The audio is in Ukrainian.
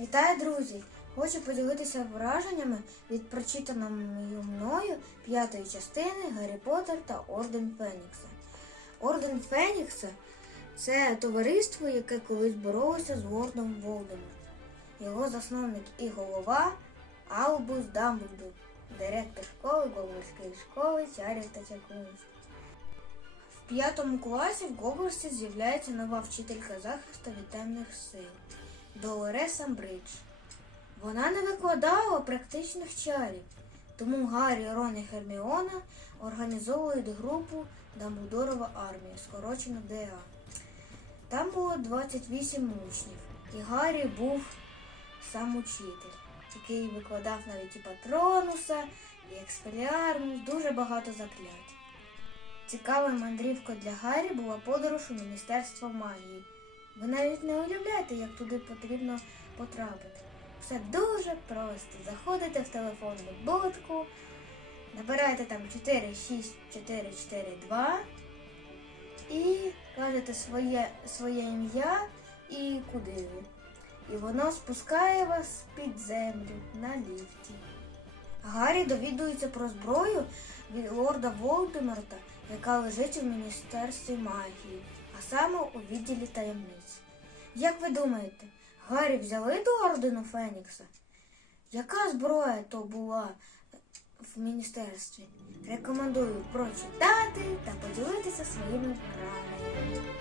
Вітаю, друзі! Хочу поділитися враженнями від прочитаної мною п'ятої частини Гаррі Поттер та Орден Фенікса. Орден Фенікса це товариство, яке колись боролося з Лордом Волдемортом. Його засновник і голова Албус Дамблдор, директор школи Гоблинської школи чарів та чаклунств. В п'ятому класі в Гогвартсі з'являється нова вчителька захисту від темних сил Долорес Амбридж. Вона не викладала практичних чарів, тому Гаррі, Рон і Герміона організовують групу Дамблдорова армія, скорочено ДА. Там було 28 учнів, і Гаррі був сам учитель, який викладав навіть і Патронуса, і Експеліармус, дуже багато заклять. Цікавою мандрівкою для Гаррі була подорож у Міністерство магії. Ви навіть не уявляєте, як туди потрібно потрапити. Все дуже просто. Заходите в телефонну будку, набираєте там 46442 і кажете своє, своє ім'я і куди ви. І воно спускає вас під землю на ліфті. Гаррі довідується про зброю від лорда Волдеморта, яка лежить у Міністерстві магії, а саме у відділі таємниць. Як ви думаєте, Гаррі взяли до ордену Фенікса? Яка зброя то була в міністерстві? Рекомендую прочитати та поділитися своїми враженнями.